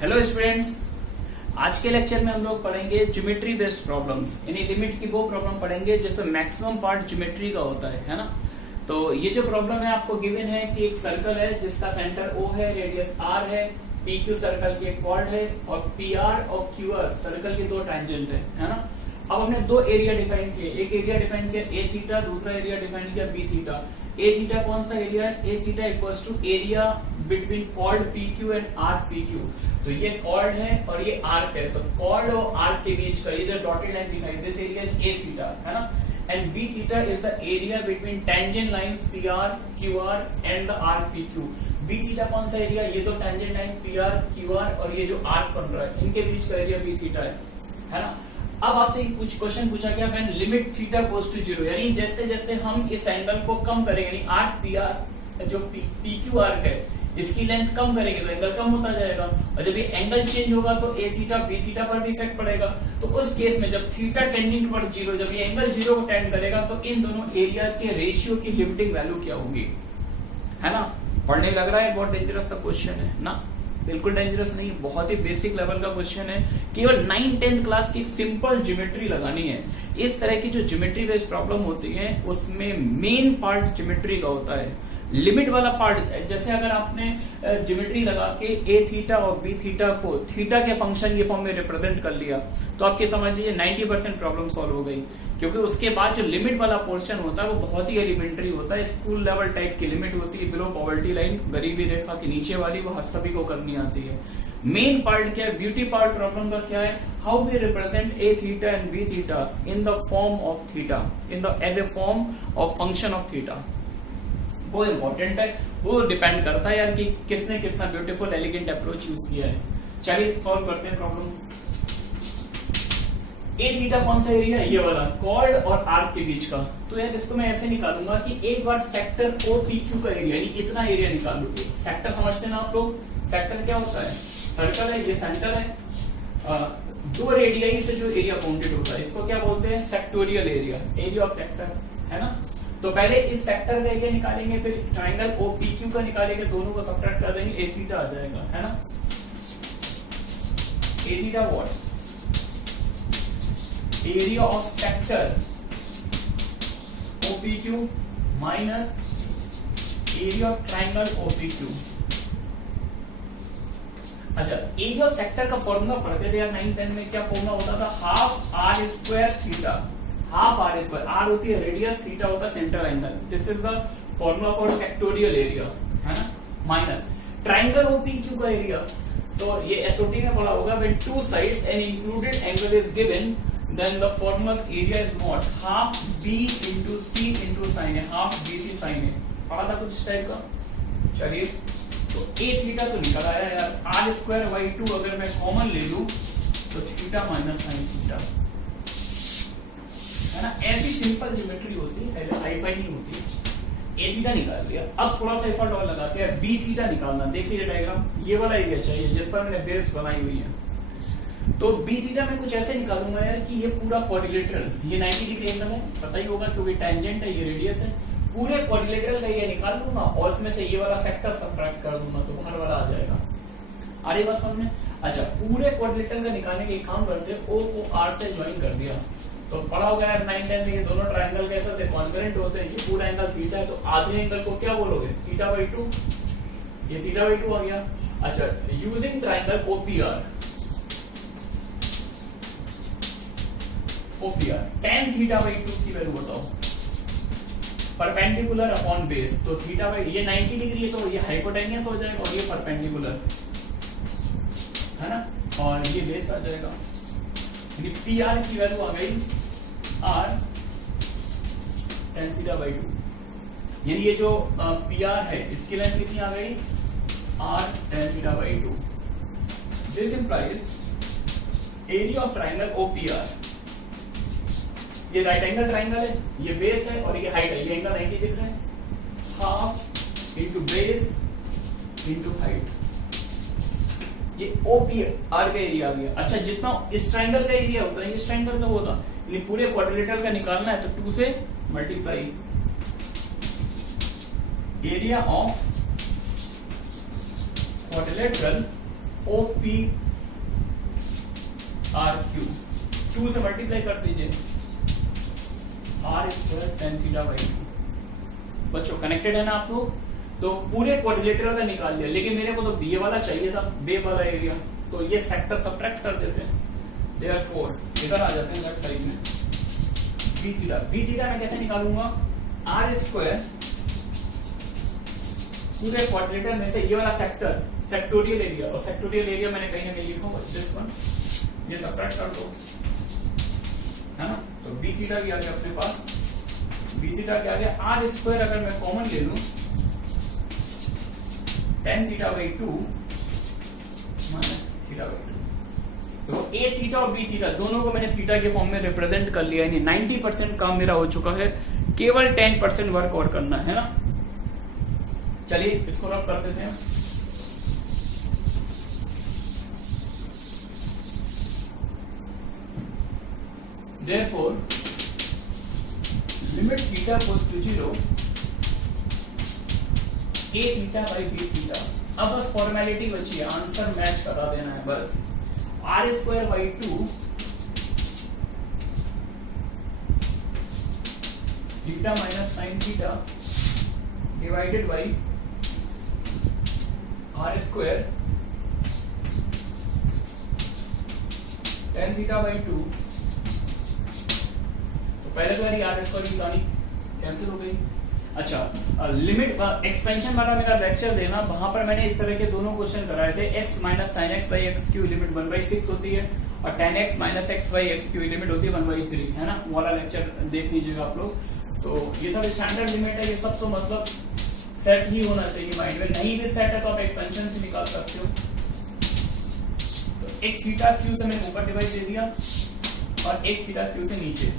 Hello students, आज के lecture में हम लोग पढ़ेंगे ज्योमेट्री बेस्ड प्रॉब्लम्स, यानी लिमिट की वो प्रॉब्लम पढ़ेंगे जिसमें मैक्सिमम पार्ट ज्योमेट्री का होता है ना। तो ये जो प्रॉब्लम है आपको गिवन है कि एक सर्कल है जिसका सेंटर O है, रेडियस R है, PQ सर्कल के कॉर्ड है और PR और QR सर्कल के दो टेंजेंट है ना। अब हमने दो एरिया डिफाइन किए, एक एरिया डिफाइन किया A थीटा, दूसरा एरिया डिफाइन किया B थीटा। A थीटा कौन सा एरिया है? A theta equals to area between chord PQ and arc PQ। तो ये कॉर्ड है और ये आर्क है, तो कॉर्ड और आर्क के बीच का ये जो डॉटेड लाइन दिखाई, this area is A theta, है ना। And B theta is the area between tangent lines PR, QR and the arc PQ। B theta कौन सा एरिया? ये दो टेंजेंट लाइन PR, QR और ये जो आर्क बन रहा है, इनके बीच का एरिया B थीटा है ना। अब आपसे कुछ क्वेश्चन पूछा गया, when limit theta goes to 0, यानी जैसे जैसे हम इस एंगल को कम करेंगे, यानी आर्क PR जो PQ आर्क है इसकी लेंथ कम करेंगे तो एंगल कम होता जाएगा, और जब ये एंगल चेंज होगा तो A थीटा B थीटा पर भी इफेक्ट पड़ेगा। तो उस केस में जब थीटा टेंडिंग टुवर्ड्स 0, जब ये एंगल 0 को टेंड करेगा तो इन दोनों एरिया के रेशियो की लिमिटिंग वैल्यू क्या होगी, है ना। पढ़ने लग रहा है बहुत डेंजरस सा क्वेश्चन है ना? बिल्कुल डेंजरस नहीं, बहुत ही बेसिक लेवल का क्वेश्चन है। केवल 9-10 क्लास की एक सिंपल ज्योमेट्री लगानी है। इस तरह की जो ज्योमेट्री बेस्ड प्रॉब्लम होती है उसमें मेन पार्ट ज्योमेट्री का होता है। लिमिट वाला पार्ट, जैसे अगर आपने ज्योमेट्री लगा के A थीटा और B थीटा को थीटा के फंक्शन के फॉर्म में रिप्रेजेंट कर लिया तो आपके समझ लीजिए 90% प्रॉब्लम सॉल्व हो गई, क्योंकि उसके बाद जो लिमिट वाला पोर्शन होता है वो बहुत ही एलिमेंट्री होता है, स्कूल लेवल टाइप की लिमिट होती है, बिलो पॉवर्टी लाइन, गरीबी रेखा के नीचे वाली, वो सभी को करनी आती है। मेन पार्ट क्या है, ब्यूटी पार्ट प्रॉब्लम का क्या है, how we represent A theta and B theta in the form of theta, in the as a form of function of theta. वो इम्पोर्टेंट है, वो डिपेंड करता है यार कि किसने कितना ब्यूटीफुल एलिगेंट अप्रोच यूज किया है। चलिए सॉल्व करते हैं प्रॉब्लम। A थीटा कौन सा एरिया है? ये वाला, कॉर्ड और आर्क के बीच का। तो यार इसको मैं ऐसे निकालूंगा कि एक बार सेक्टर OPQ का एरिया, यानी इतना एरिया निकाल लो। सेक्टर समझते ना आप लोग? सेक्टर क्या होता है? सर्कल है, ये सेंटर है, दो रेडियाई से जो एरिया बाउंडेड होता है इसको क्या बोलते हैं? Sectoral area, area of sector, है ना। तो पहले इस सेक्टर का एरिया निकालेंगे, फिर ट्राइंगल OPQ का निकालेंगे, दोनों को सब्ट्रैक्ट कर देंगे, A थीटा आ जाएगा, है ना। A theta what? Area of sector OPQ minus area of triangle OPQ। अच्छा, एरिया ऑफ सेक्टर का फॉर्मूला पढ़ते थे यार 9-10 में, क्या फॉर्मूला होता था? Half R square theta, half R square, R होती है रेडियस, थीटा होता है central angle, this is the formula for sectoral area, है ना, माइनस ट्राइंगल OPQ का एरिया। तो ये SOT में पढ़ा होगा, when two sides and included angle is given then the formula of area is what? half B into C into sin A, half BC sin A। पढ़ा था कुछ इस टाइप का। चलिए, तो A थीटा तो निकल आया यार, R स्क्वायर बाई 2 अगर मैं कॉमन ले लूं तो थीटा माइनस साइन थीटा, है ना। ऐसी सिंपल ज्योमेट्री होती है, हाईफाई नहीं होती। A थीटा निकाल लिया, अब थोड़ा सा एफर्ट और लगाते हैं, B थीटा निकालना। देखिए डायग्राम, ये वाला एरिया चाहिए जिस पर मैंने बेस बनाई हुई है। तो B थीटा में कुछ ऐसे निकालूंगा यार कि ये पूरा क्वाड्रिलेटरल, ये 90 डिग्री एंगल है, पता ही होगा क्योंकि टेंजेंट है, ये रेडियस है, पूरे क्वाड्रिलेटरल का ये निकाल दूंगा और इसमें से ये वाला सेक्टर सब्ट्रैक्ट कर दूंगा तो बाहर वाला आ जाएगा। आ रही बात समझ में? अच्छा, पूरे क्वाड्रिलेटरल का निकालने के काम करते हैं, O को R से ज्वाइन कर दिया तो पढ़ा होगा यार 9-10 में, ये दोनों ट्राइंगल कैसे होते हैं? कॉन्करेंट होते हैं। ये पूरा एंगल थीटा है तो आधे एंगल को क्या बोलोगे? थीटा बाई 2, ये थीटा बाई 2 आ गया। अच्छा, using triangle OPR tan theta by 2 की वैल्यू बताओ। परपेंडिकुलर अपॉन बेस, तो थीटा बाई, ये 90 डिग्री है तो ये हाइपोटेन्यूस हो जाएगा और ये परपेंडिकुलर, है ना, और ये बेस आ जाएगा। PR की वैल्यू आ गई R tan थीटा बाई 2, यानी ये जो PR है इसकी लेंथ कितनी आ गई? R tan theta by 2। This implies area of triangle OPR, ये राइट एंगल ट्राइंगल है, ये बेस है और ये हाइट है, ये एंगल 90 दिख रहा है, half into base into height, ये OPR का एरिया आ गया। अच्छा, जितना इस ट्राइंगल का एरिया होता है इस ट्राइंगल का होगा, ये पूरे क्वाड्रिलेटरल का निकालना है तो 2 से multiply, area of quadrilateral OP RQ 2 से मल्टीप्लाई कर दीजिए R² tan थीटा बाई 2। बच्चों कनेक्टेड है ना आप लोग? तो पूरे क्वाड्रिलेटरल का निकाल लिया, लेकिन मेरे को तो बी वाला चाहिए था, बे वाला एरिया, तो ये सेक्टर सबट्रैक्ट कर देते हैं। देयरफॉर इधर आ जाते हैं लेफ्ट साइड में बी थीटा मैं कैसे निकालूंगा? R² पूरे क्वाड्रिलेटर में से ये वाला सेक्टर सेक्टोरियल एरिया, और सेक्टोरियल एरिया मैंने कहीं ना कहीं लिखा होगा दिस वन, ये सबट्रैक्ट कर दो, है ना? तो बी थीटा भी आ गया अपने पास, बी थीटा क्या आ गया? R² अगर मैं कॉमन ले लूं tan theta by 2 minus theta by 2, तो ए थीटा और बी थीटा दोनों को मैंने थीटा के फॉर्म में रिप्रेजेंट कर लिया, यानी 90% काम मेरा हो चुका है, केवल 10% वर्क और करना है ना। चलिए इसको रब कर देते हैं। Therefore, limit theta goes to 0, a theta by b theta। अब बस फॉर्मेलिटी बची है, आंसर मैच करा देना है बस। R² by 2 theta minus sine theta divided by R² tan theta by 2। पहले तो यार R² की कहानी कैंसिल हो गई। अच्छा, लिमिट एक्सपेंशन वाला मेरा लेक्चर देना, वहां पर मैंने इस तरह के दोनों क्वेश्चन कराए थे। x minus sine x by x Q limit 1/6 होती है, और tan x minus x by x Q limit होती है 1/3, है ना? वाला लेक्चर देख लीजिएगा आप लोग। तो ये सब स्टैंडर्ड लिमिट है, ये सब तो मतलब सेट ही होना चाहिए माइंड में, नहीं भी सेट है तो आप एक्सपेंशन से निकाल सकते हो। तो एक थीटा क्यू से मैंने ऊपर डिवाइड दे दिया, और एक थीटा क्यू से नीचे।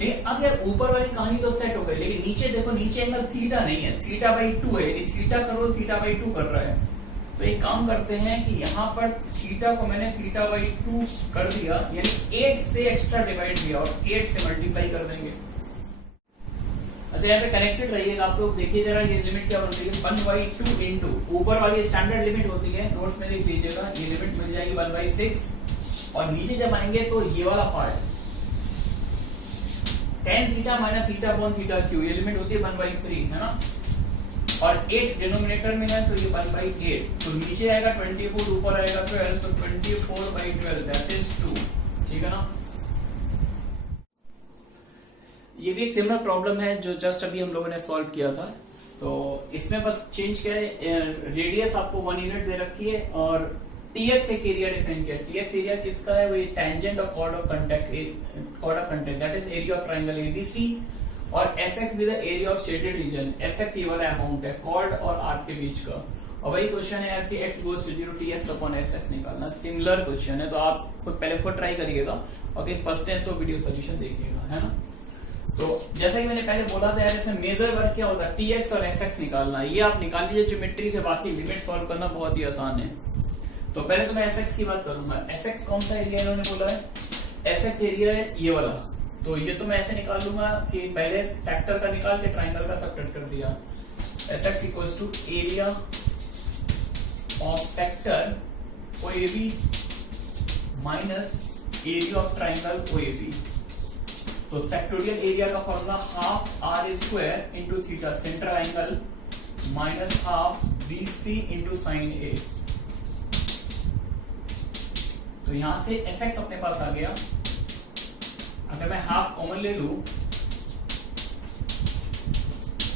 लेकिन अब यार ऊपर वाली कहानी तो सेट हो गई, लेकिन नीचे देखो, नीचे एंगल थीटा नहीं है, थीटा बाई 2 है, यानी थीटा करो थीटा बाई 2 कर रहा है। तो एक काम करते हैं कि यहाँ पर थीटा को मैंने थीटा बाई 2 कर दिया, यानी 8 से एक्स्ट्रा डिवाइड दिया, और 8 से मल्टीप्लाई कर देंगे। अच्छा, यहाँ पे कनेक्टेड रहिएगा आप लोग, देखिए जरा ये लिमिट क्या बन रही है, 1/2 इंटू ऊपर वाली स्टैंडर्ड लिमिट होती है, नोट्स में लिख लीजिएगा, ये लिमिट मिल जाएगी 1/6, और नीचे जब आएंगे तो ये वाला part tan theta minus theta upon theta Q, ये लिमिट होती है 1/3, है ना? और 8 डिनोमिनेटर में है तो ये 1/8, तो नीचे आएगा 24, ऊपर आएगा 12, तो 24/12 दैट इज 2, ठीक है ना? ये भी एक सिमिलर प्रॉब्लम है जो जस्ट अभी हम लोगों ने सॉल्व किया था। तो इसमें बस चेंज क्या है, रेडियस आपको 1 यूनिट दे रखी है, और TX एक एरिया डिफाइन किया। TX एरिया किसका है? वो टेंजेंट और chord of contact, that is area of triangle ABC, और SX भी the area of shaded region. SX ये वाला अमाउंट है कॉर्ड और आर्क के बीच का। और वही क्वेश्चन है यार कि x goes to 0 TX upon SX निकालना। सिमिलर क्वेश्चन है, तो आप खुद पहले खुद ट्राई करिएगा, और फर्स्ट टाइम तो वीडियो सोल्यूशन देखिएगा, है ना? तो जैसा कि मैंने पहले बोला था यार, इसमें मेजर वर्क क्या होता है? TX और SX निकालना। ये आप निकाल लीजिए ज्योमेट्री से, बाकी लिमिट सॉल्व करना बहुत ही आसान है। तो पहले तो मैं SX की बात करूंगा। SX कौन सा एरिया इन्होंने बोला है? SX एरिया है ये वाला। तो ये तो मैं ऐसे निकाल लूंगा कि पहले सेक्टर का निकाल के ट्राइंगल का सबट्रैक्ट कर दिया। SX equals to area of sector OAB minus area of triangle OAB। तो सेक्टोरियल एरिया का formula half R² into theta central angle minus half BC into sine A। तो यहां से SX अपने पास आ गया। अगर मैं हाफ कॉमन ले लू,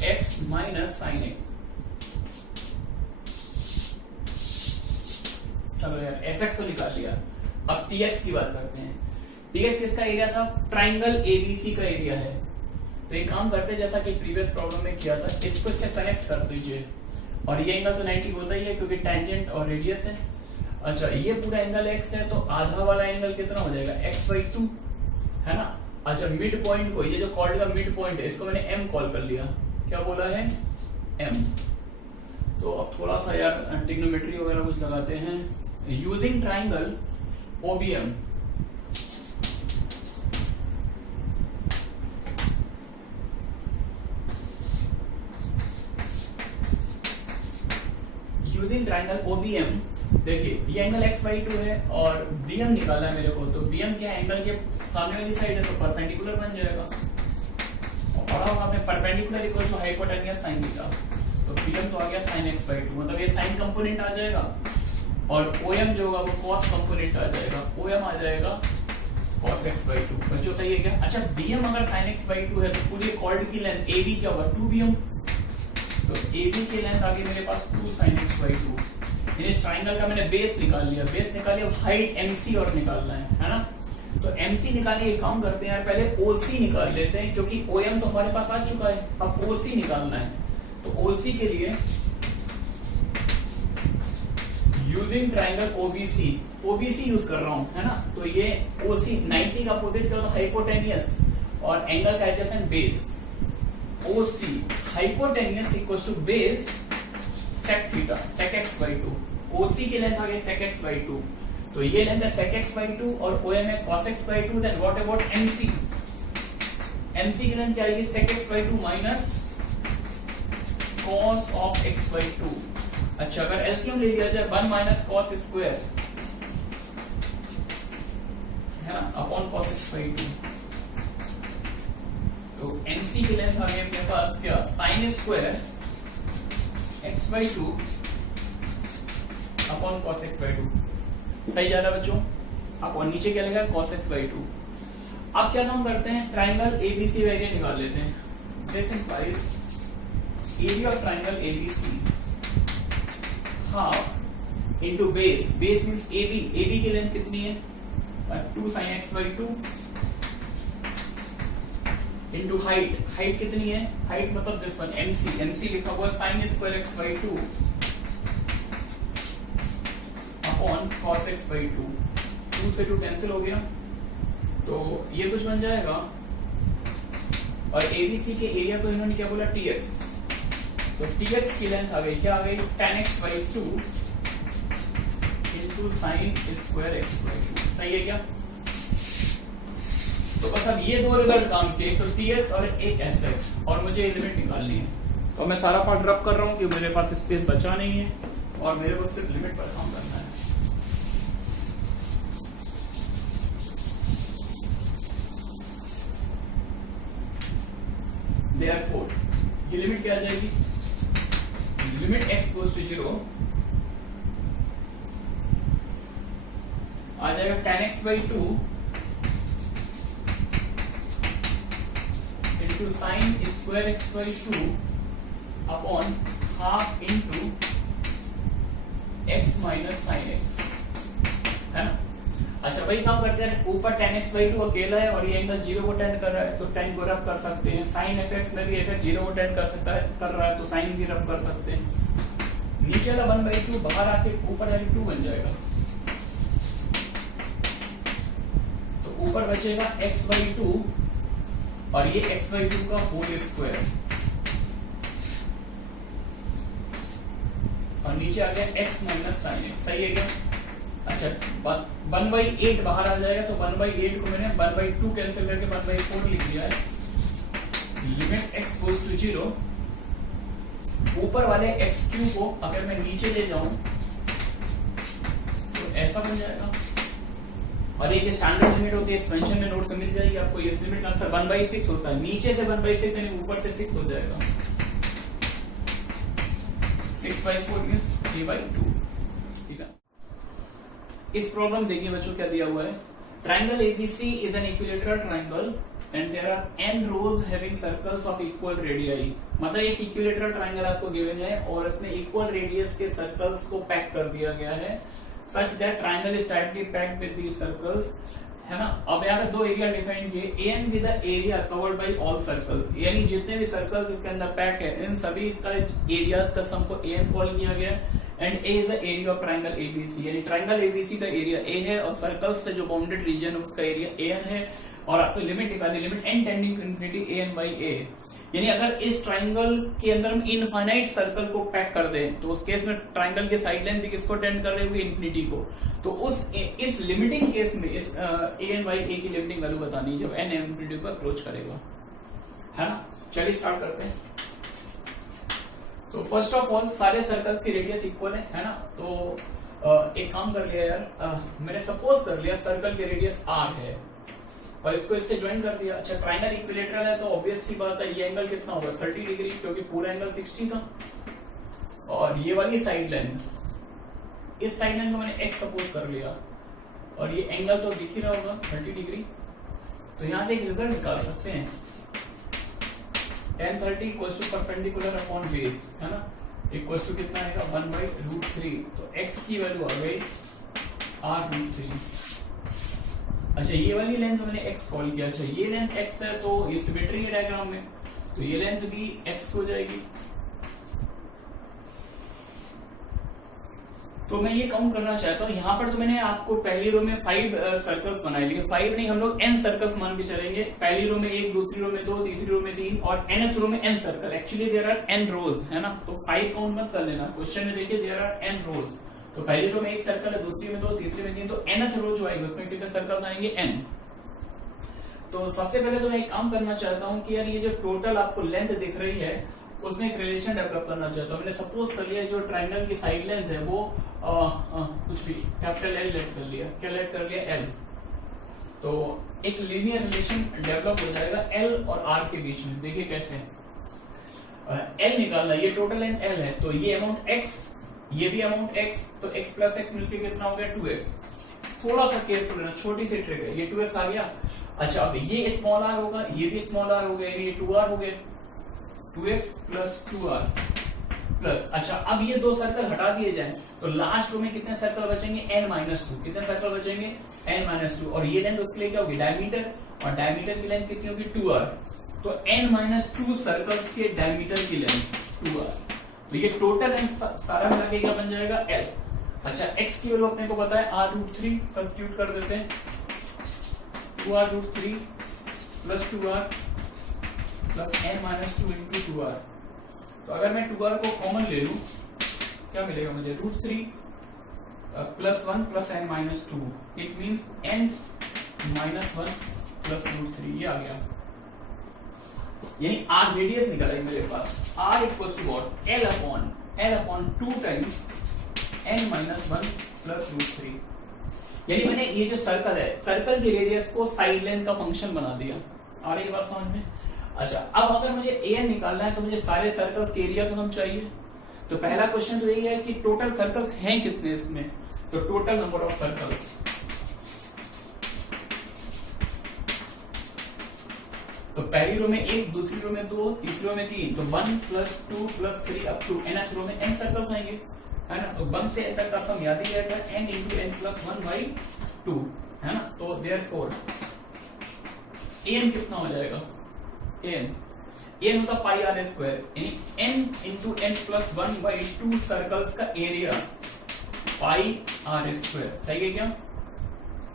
x माइनस साइन एक्स, चलो यार SX तो निकाल लिया। अब TX की बात करते हैं। TX किसका एरिया था? ट्राइंगल ABC का एरिया है। तो एक काम करते हैं, जैसा कि प्रीवियस प्रॉब्लम में किया था, इसको इससे कनेक्ट कर दीजिए, और ये एंगल तो 90 होता ही है क्योंकि टेंजेंट और रेडियस है। अच्छा, ये पूरा एंगल x है, तो आधा वाला एंगल कितना हो जाएगा? x/2, है ना? अच्छा, मिड पॉइंट को, ये जो कॉर्ड का मिड पॉइंट है, इसको मैंने m कॉल कर लिया। क्या बोला है? m। तो अब थोड़ा सा यार ट्रिग्नोमेट्री वगैरह कुछ लगाते हैं। Using triangle OBM using triangle OBM, देखिए ये एंगल x/2 है और बीएम निकालना है मेरे को, तो बीएम क्या एंगल के सामने वाली साइड है तो परपेंडिकुलर बन जाएगा, और पढ़ा होगा आपने perpendicular equal to hypotenuse sine theta, तो बीएम तो आ गया sin x/2, मतलब ये साइन कंपोनेंट आ जाएगा और ओएम जो होगा वो कॉस कंपोनेंट आ जाएगा, ओएम आ जाएगा cos x/2। बच्चों सही है क्या? अच्छा बीएम अगर sin x/2 है तो पूरी कॉर्ड की लेंथ AB क्या होगा 2bm, तो AB की लेंथ आ गई मेरे पास 2 sin x/2। इस ट्राइंगल का मैंने बेस निकाल लिया, हाइट MC और निकालना है ना, तो MC निकालने एक काम करते हैं यार, पहले OC निकाल लेते हैं क्योंकि OM तो हमारे पास आ चुका है, अब OC निकालना है, तो OC के लिए यूजिंग ट्राइंगल OBC यूज कर रहा हूं, है ना, तो ये OC 90 का अपोजिट क्या होता है हाइपोटेनियस, और एंगल का adjacent base, OC hypotenuse equals to base sec theta sec x/2, OC की लेंथ आ गई sec x/2, तो ये लेंथ है sec x/2 और OM है cos x/2, then what about MC, MC की लेंथ क्या आएगी sec x/2 minus cos of x/2। अच्छा अगर एलसीएम ले लिया जाए 1 माइनस cos स्क्वायर है ना अपॉन cos x/2, तो MC की लेंथ आ गई अपने पास क्या sin square x/2 upon cos x/2, सही जा रहा है बच्चों, अब और नीचे क्या लगेगा cos x/2। अब क्या काम करते हैं ट्राइंगल ABC एरिया निकाल लेते हैं, this implies area of triangle ABC half into base means AB की लेंथ कितनी है 2 sin x/2 इनटू हाइट कितनी है, हाइट मतलब दिस वन MC लिखा हुआ sin square x/2 upon cos x/2, 2 से 2 कैंसिल हो गया, तो ये कुछ बन जाएगा, और ABC के एरिया को इन्होंने क्या बोला TX, तो TX की लेंथ आ गई क्या आ गई tan x/2 into sin square x/2, सही है क्या? तो बस अब ये दो रिजल्ट काम के, एक तो TX और एक SX, और मुझे लिमिट निकालनी है, तो मैं सारा पार्ट रब कर रहा हूं कि मेरे पास स्पेस बचा नहीं है और मेरे को सिर्फ लिमिट पर काम करना है। Therefore, ये लिमिट क्या आ जाएगी, लिमिट x गोज टू 0 आ जाएगा tan x/2 into sin square x/2 upon half into x minus sin x, है ना। अच्छा वही काम करते हैं, ऊपर tan x/2 अकेला है और ये एंगल 0 को टेंड कर रहा है, तो tan को रब कर सकते हैं, sin fx में भी अगर 0 को टेंड कर रहा है तो sin भी रब कर सकते हैं, नीचे वाला 1/2 बाहर आके ऊपर जाके 2 बन जाएगा, तो ऊपर बचेगा x/2 और ये x/2 का होल स्क्वायर, और नीचे आ गया x माइनस sin x, सही है क्या? अच्छा 1/8 बाहर आ जाएगा, तो 1/8 को मैंने 1/2 कैंसिल करके 1/4 लिख दिया है, लिमिट x गोज टू 0, ऊपर वाले x3 को अगर मैं नीचे ले जाऊं तो ऐसा बन जाएगा, और एक स्टैंडर्ड लिमिट होती है एक्सपेंशन में नोट से मिल जाएगी आपको, इस लिमिट का आंसर 1/6 होता है, नीचे से 1/6 यानी ऊपर से 6 हो जाएगा, 6/4 मींस 3/2, ठीक है। इस प्रॉब्लम देखिए बच्चों क्या दिया हुआ है, triangle ABC is an equilateral triangle and there are n rows having circles of equal radius, मतलब एक इक्विलेटरल ट्राइंगल आपको गिवन है और इसमें इक्वल रेडियस के सर्कल्स को पैक कर दिया गया है, such that triangle is tightly packed with these circles, है ना। अब यहाँ पे दो एरिया डिफाइन किए, an with the area covered by all circles, यानी जितने भी सर्कल्स के अंदर पैक है इन सभी का एरियाज का सम को एन कॉल किया गया, and A is the area of triangle ABC, यानी ट्राइंगल ABC का एरिया ए है और सर्कल्स से जो बाउंडेड रीजन है उसका एरिया एन है, और आपको लिमिट निकालनी, limit n tending to infinity an by a, यानी अगर इस ट्राइंगल के अंदर हम इनफाइनाइट सर्कल को पैक कर दें तो उस केस में ट्राइंगल के साइड लाइन भी किसको टेंड कर रही होगी, इन्फिनिटी को। तो इस लिमिटिंग केस में इस ए एन बाई ए की लिमिटिंग वैल्यू बतानी जब एन इन्फिनिटी को अप्रोच करेगा, है ना। चलिए स्टार्ट करते हैं। तो फर्स्ट ऑफ ऑल सारे सर्कल्स की रेडियस इक्वल है ना। तो एक काम कर लिया यार, मैंने सपोज कर लिया सर्कल की रेडियस आर है और इसको इससे ज्वाइन कर दिया। अच्छा ट्राइंगल इक्विलेटरल है तो ऑब्वियस सी बात है ये एंगल कितना होगा 30 डिग्री, क्योंकि पूरा एंगल 60 था। और ये वाली साइड लाइन, इस साइड लाइन को मैंने एक्स सपोज कर लिया और ये एंगल तो दिख ही रहा होगा 30 डिग्री। तो यहां से एक रिजल्ट निकाल सकते हैं, tan 30 equals to perpendicular upon base, है ना, इक्वल्स टू कितना आएगा 1/√3। तो x की वैल्यू आ गई r√3। अच्छा ये वाली लेंथ मैंने x कॉल किया। अच्छा ये लेंथ x है तो ये सिमेट्री है डायग्राम में, तो ये लेंथ भी x हो जाएगी। तो मैं ये काउंट करना चाहता हूँ। यहाँ पर तो मैंने आपको पहली रो में 5 सर्कल्स बनाए, लेकिन 5 नहीं, हम लोग n सर्कल्स मान के चलेंगे। पहली रो में 1, दूसरी रो में 2, तीसरी रो में 3 और nth रो में n circle. Actually there are n rows, है ना। तो 5 काउंट मत कर लेना, क्वेश्चन में देखिए देयर आर n रोज। तो पहली रो में 1 सर्कल है, दूसरी में 2, तीसरी में 3, तो nth रो जो आएगी उसमें कितने सर्कल आएंगे n। तो सबसे पहले तो मैं एक काम करना चाहता हूँ कि यार ये जो टोटल आपको लेंथ दिख रही है उसमें एक रिलेशन डेवलप करना चाहता हूँ। मैंने सपोज कर लिया जो ट्राइंगल की साइड लेंथ है वो कुछ भी कैपिटल L लेट कर लिया। क्या लेट कर लिया? L। तो एक लीनियर रिलेशन डेवलप हो जाएगा L और R के बीच में। देखिए कैसे, L निकालना, ये टोटल लेंथ L है तो ये अमाउंट x, ये भी अमाउंट x, तो x प्लस x मिलकर कितना हो गया 2x। थोड़ा सा केयरफुल रहना, छोटी सी ट्रिक है। ये 2x आ गया। अच्छा अब ये स्मॉल r होगा, ये भी स्मॉल r हो गया, ये 2r हो गया, 2x प्लस 2r प्लस। अच्छा अब ये दो सर्कल हटा दिए जाएं तो लास्ट रो में कितने सर्कल बचेंगे n-2। कितने सर्कल बचेंगे n-2। और ये लेंथ उसके लिए क्या होगी डायमीटर, और डायमीटर की लेंथ कितनी होगी 2r। तो n-2 सर्कल्स के डायमीटर की लेंथ 2r। तो ये टोटल लेंथ सारा मिला के क्या बन जाएगा l। अच्छा x की वैल्यू अपने को पता है r√3, सब्स्टिट्यूट कर देते हैं 2r√3 plus 2r plus n-2 into 2r। तो अगर मैं 2r को कॉमन ले लूं क्या मिलेगा मुझे, √3 plus 1 plus n-2, it means n-1 plus √3, ये आ गया। यानी r रेडियस निकला है मेरे पास, r equals to what, l upon 2 times n-1 plus √3। यानी मैंने ये जो सर्कल है, सर्कल की रेडियस को साइड लेंथ का फंक्शन बना दिया। आ रही बात समझ में? अच्छा अब अगर मुझे an निकालना है तो मुझे सारे सर्कल्स के एरिया तो हम चाहिए। तो पहला क्वेश्चन तो यही है कि टोटल सर्कल्स हैं कितने इसमें, तो टोटल नंबर ऑफ सर्कल्स। तो पहली रो में 1, दूसरी रो में 2, तीसरी रो में 3, तो 1 plus 2 plus 3 up to nth row में n सर्कल्स आएंगे, है ना। तो 1 से n तक का सम याद ही रहेगा, n इंटू n प्लस 1/2, है ना। तो देयरफॉर an कितना हो जाएगा, n होता पाई आर स्क्वायर, यानी n into n plus 1/2 circles का एरिया पाई आर स्क्वायर। सही है क्या?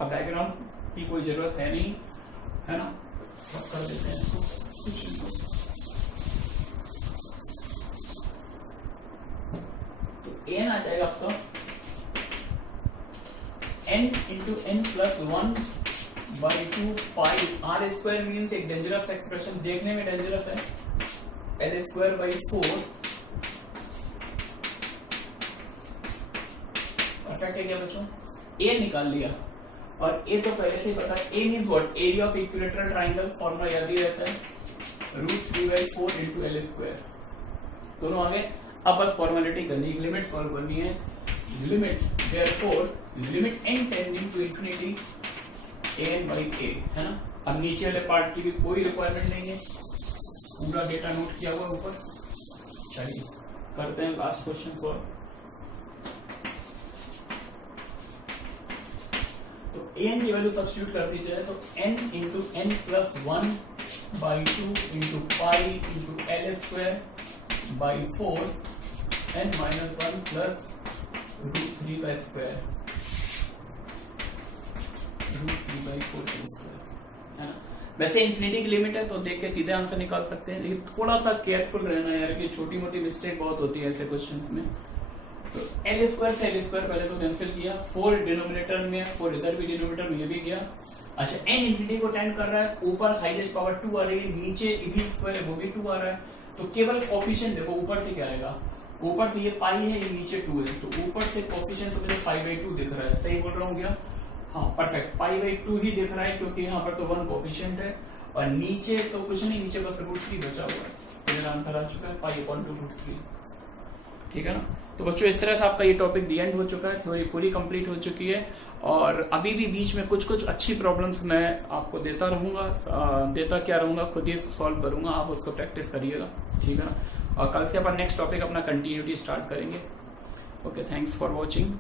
अब डायग्राम की कोई जरूरत है नहीं, है ना। अब कर देते हैं इसको कुछ नहीं। तो n आ जाएगा आपका n into n plus 1/2 pi r square means एक डेंजरस एक्सप्रेशन, देखने में डेंजरस है, l²/4। परफेक्ट है क्या बच्चों? a निकाल लिया और a तो पहले से ही पता है, a means what, area of equilateral triangle, formula याद ही रहता है √3/4 इंटू l²। दोनों आ गए। अब बस फॉर्मेलिटी करनी, लिमिट सॉल्व करनी है। Limit therefore limit n tending to infinity an/a, है ना। अब नीचे वाले पार्ट की भी कोई रिक्वायरमेंट नहीं है, पूरा डेटा नोट किया हुआ ऊपर। चलिए करते हैं लास्ट क्वेश्चन सॉल्व। तो an की वैल्यू सब्स्टिट्यूट कर दी जाए तो n into n plus 1/2 into pi into l²/4 n-1 plus √3/2 √3/4 है ना। वैसे इन्फिनिटी की लिमिट है तो देख के सीधे आंसर निकाल सकते हैं, लेकिन थोड़ा सा केयरफुल रहना है यार, कि छोटी मोटी मिस्टेक बहुत होती है ऐसे क्वेश्चंस में। तो एल स्क्वायर से एल स्क्वायर पहले तो कैंसिल किया, 4 डिनोमिनेटर में, 4 इधर भी डिनोमिनेटर में, ये भी गया। अच्छा, एन इन्फिनिटी को टेंड कर रहा है, ऊपर हाईएस्ट पावर 2 आ रही है, नीचे भी स्क्वायर है वो भी 2 आ रहा है, तो केवल कोफिशिएंट देखो ऊपर से क्या आएगा, ऊपर से ये पाई है, ये नीचे 2 है, तो ऊपर से कोफिशिएंट तो मुझे π/2 दिख रहा है, सही बोल रहा हूँ क्या? हाँ परफेक्ट, π/2 ही दिख रहा है, क्योंकि यहाँ पर तो 1 कोफिशिएंट है, और नीचे तो कुछ नहीं, नीचे बस √3 बचा हुआ है, तो मेरा आंसर आ चुका है π/√3। ठीक है ना? तो बच्चों इस तरह से आपका ये टॉपिक दी एंड हो चुका है, थ्योरी पूरी कंप्लीट हो चुकी है, और अभी भी बीच में कुछ कुछ अच्छी प्रॉब्लम्स मैं आपको देता रहूंगा, खुद ही सॉल्व करूंगा, आप उसको प्रैक्टिस करिएगा। ठीक है ना? और कल से अपन नेक्स्ट टॉपिक अपना कंटिन्यूटी स्टार्ट करेंगे। Okay, thanks for watching.